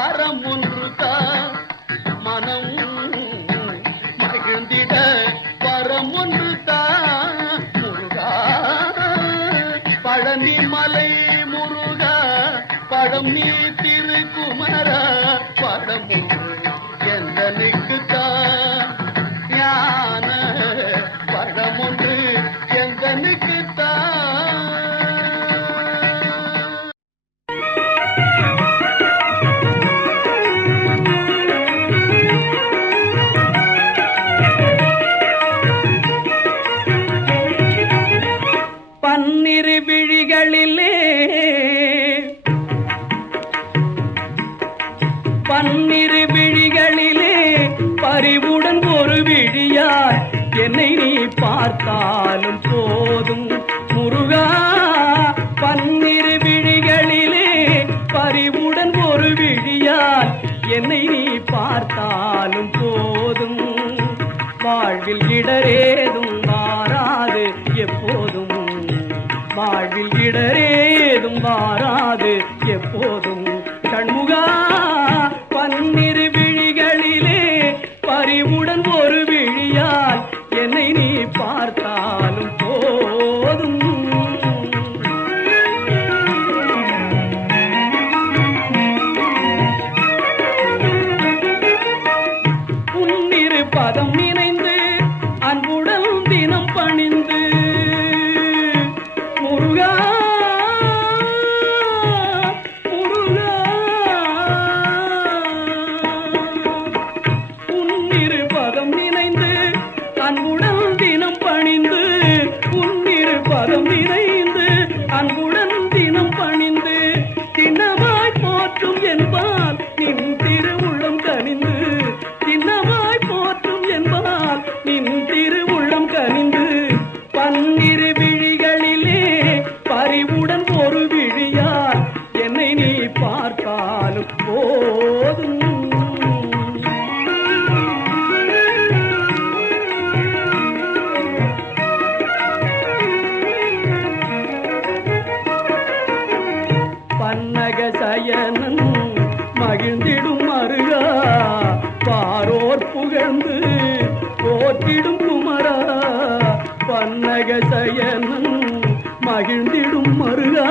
வாரம் ஒன்று மனம் மகிழ்ந்திட வரம் ஒன்று முருகா. பழனி மலை முருகா பழம் நீ திருக்குமரா பழம் எந்தனுக்கு தான் ஞான பழம் ஒன்று எந்தனுக்கு பன்னிரு விழிகளிலே பறிவுடன் ஒரு விழியாய் என்னை நீ பார்த்தாலும் போதும். முருகா பன்னிரு விழிகளிலே பறிவுடன் ஒரு விழியாய் என்னை நீ பார்த்தாலும் போதும். வாழ்வில் இடரேதும் மாறாது எப்போதும். வாழ்வில் இடரேதும் மாறாது எப்போதும். கண்முகா போதும். பன்னக சயனன் மகிழ்ந்திடும் மருகா பாரோர் புகழ்ந்து போற்றிடும் குமரா. பன்னக சயனன் மகிழ்ந்திடும் மருகா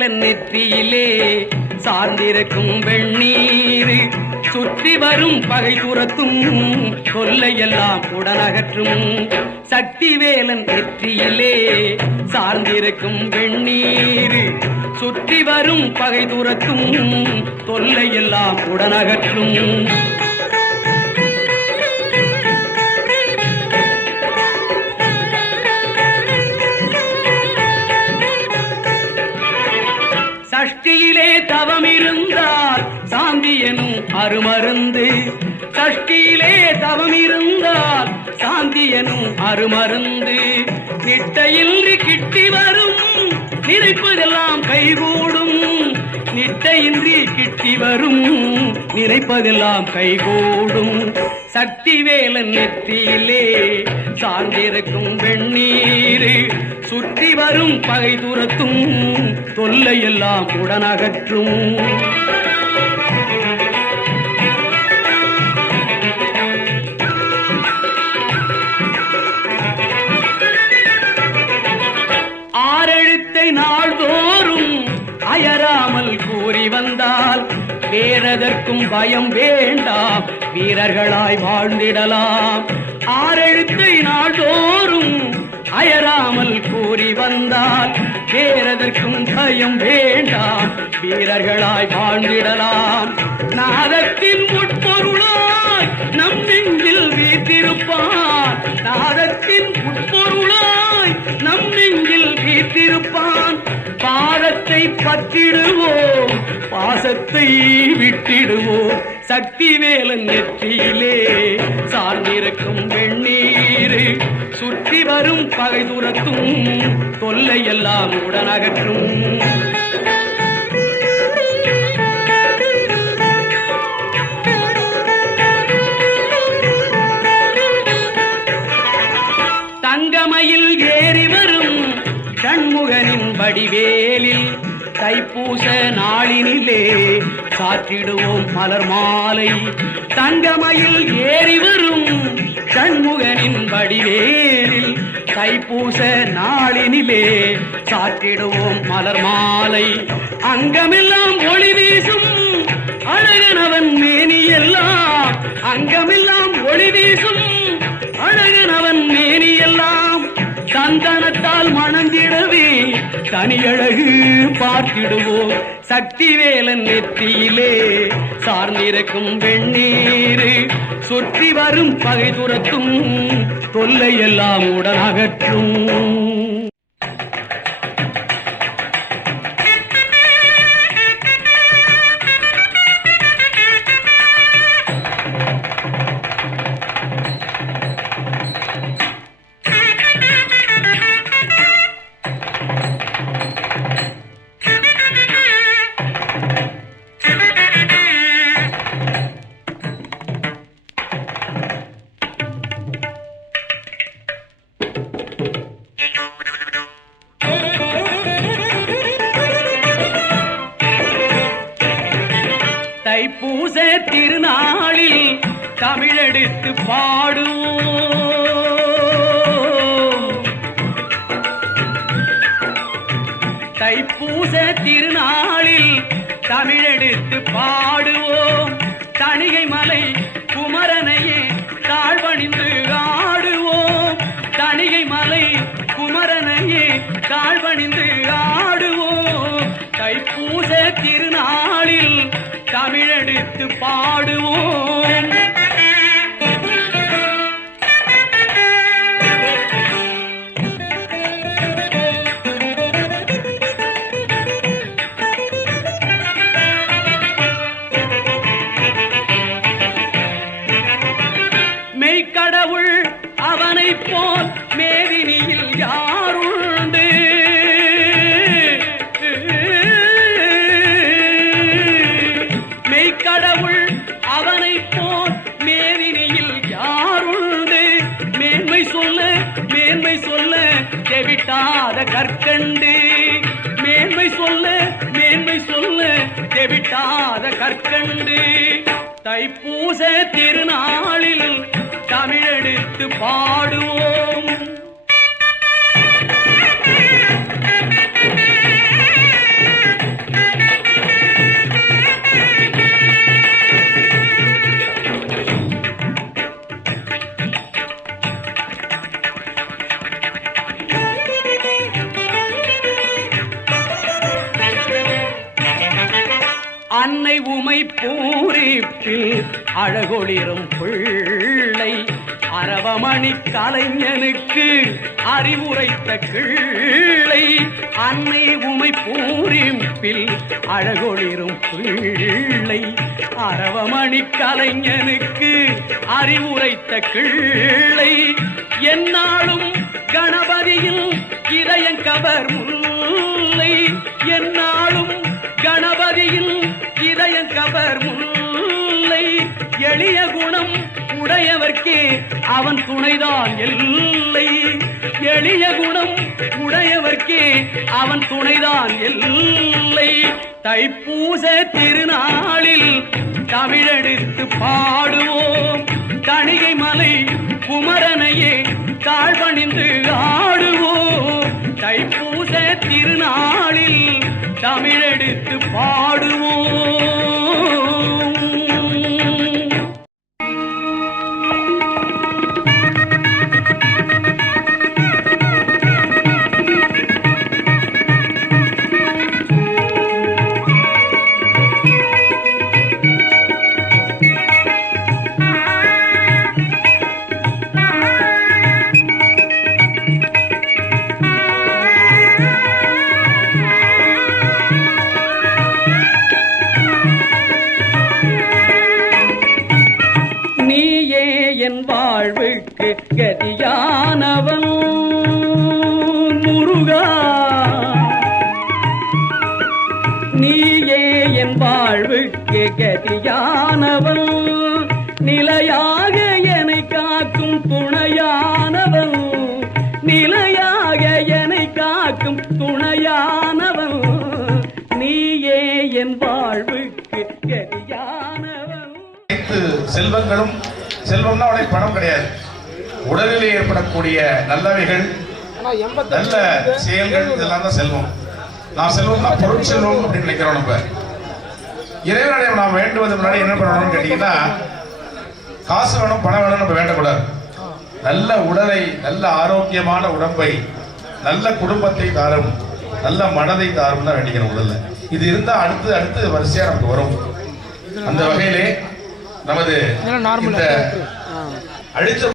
சக்திவேலன் நெற்றியிலே சார்ந்திருக்கும் வெண்ணீர். சுற்றி வரும் பகை துரத்தும் கொல்லையெல்லாம் உடனகற்றும். சக்திவேலன் நெற்றியிலே சார்ந்திருக்கும் வெண்ணீர். சுற்றி வரும் பகை துரத்தும் தொல்லையெல்லாம் உடனகற்றும். தவம் இருந்தார். சாந்தி எனும் அருமருந்து. சஷ்டியிலே தவம் இருந்தார். சாந்தி எனும் அருமருந்து. நிட்டையின்றி கிட்டி வரும். நினைப்பதெல்லாம் கைகூடும். நிட்டையின்றி கிட்டி வரும். நினைப்பதெல்லாம் கைகூடும். சக்தி வேலன் நெற்றியிலே சார்ந்திருக்கும் வெண்ணீர் சுற்றி வரும் பகை துரத்தும் தொல்லையெல்லாம் உடனகற்றும். ஆறெழுத்தை நாள்தோறும் அயராமல் கூறி வந்தால் வேறதற்கும் பயம் வேண்டாம் வீரர்களாய் வாழ்ந்திடலாம். ஆறெழுத்தை நாள்தோறும் அயராமல் கூறி வந்தால் வேறதற்கும் பயம் வேண்டாம். வீரர்களாய் வாழ்ந்திடலாம். நாதத்தின் உட்பொருளாய் நம் நெஞ்சில் வீத்திருப்பான் நாதத்தின் உட்பொருளாய் நம் நெஞ்சில் வீத்திருப்பான் பாதத்தை பற்றிடுவோம் பாசத்தை விட்டிடுவோம். சக்தி வேலன் நெற்றியிலே சார்ந்திருக்கும் வெண்ணீர் வரும் பகை துரத்தும் தொல்லை எல்லாம் உடனகற்றும். தங்கமயில் ஏறி வரும் சண்முகனின் வடிவேலில் தைப்பூச நாளினிலே சாற்றிடுவோம் மலர் மாலை. தங்கமயில் ஏறி வரும் சண்முகனின் வடிவேலில் தைப்பூச நாளினிலே சாற்றிடுவோம் மலர் மாலை. அங்கமெல்லாம் ஒளி வீசும் அழகனவன் மேனி எல்லாம். அங்கமெல்லாம் ஒளி வீசும் அழகனவன் மேனி எல்லாம். சந்தனத்தால் மணந்திடவே தனியழகு பார்த்திடுவோம். சக்திவேலன் நெத்தியிலே சார்ந்திருக்கும் வெண்ணீர் சுற்றி வரும் பகை துரத்தும் தொல்லை எல்லாம் உடன் பாட்டு பாடுவோம் தைப்பூச திருநாளில் தமிழெடுத்து பாடுவோம். கற்கண்டு. மேன்மை சொல்ல மேன்மை சொல்ல தெவிட்டாத கற்கண்டு. தைப்பூச திருநாளில் தமிழெடுத்து பாடுவோம். அழகொளிரும் பிள்ளை அரவமணி கலைஞனுக்கு அறிவுரைத்த கிள்ளை அன்னை உமை பூரிப்பில் அழகொளிரும் பிள்ளை அரவமணி கலைஞனுக்கு அறிவுரைத்த கிள்ளை. என்னாலும் கணபதியில் இதயம் கவர் முல்லை உடையவர்க்கே அவன் துணைதான் எல்லை எளிய குணம் உடையவர்க்கே அவன் துணைதான் எல்லை தைப்பூச திருநாளில் தமிழெடுத்து பாடு கதியானவன் முருகா. நீயே என் வாழ்வுக்கு கதியானவன் நிலையாக என்னை காக்கும் துணையானவன். நிலையாக என்னை காக்கும் துணையானவன். நீயே என் வாழ்வுக்கு கதியானவன் செல்வங்களும் செல்வம்னா உடனே பணம் கிடையாது. உடலில் ஏற்படக்கூடிய நல்லவைகள் நல்ல செயல்கள் இதெல்லாம் தான் செல்வம். நான் செல்வம்னா பொருட்செல்வம் அப்படின்னு நினைக்கிறோம் நம்ம. இறைவனை நாம் வேண்டுவது முன்னாடி என்ன பண்ணணும்னு கேட்டீங்கன்னா காசு வேணும் பணம் வேணும் நம்ம வேண்டக்கூடாது. நல்ல உடலை நல்ல ஆரோக்கியமான உடம்பை நல்ல குடும்பத்தை தாரும் நல்ல மனதை தாரும் தான் வேண்டிக்கிறோம் முதல்ல. இது இருந்தா அடுத்து அடுத்து வரிசையா நமக்கு வரும். அந்த வகையிலே நமது இந்த அழிச்ச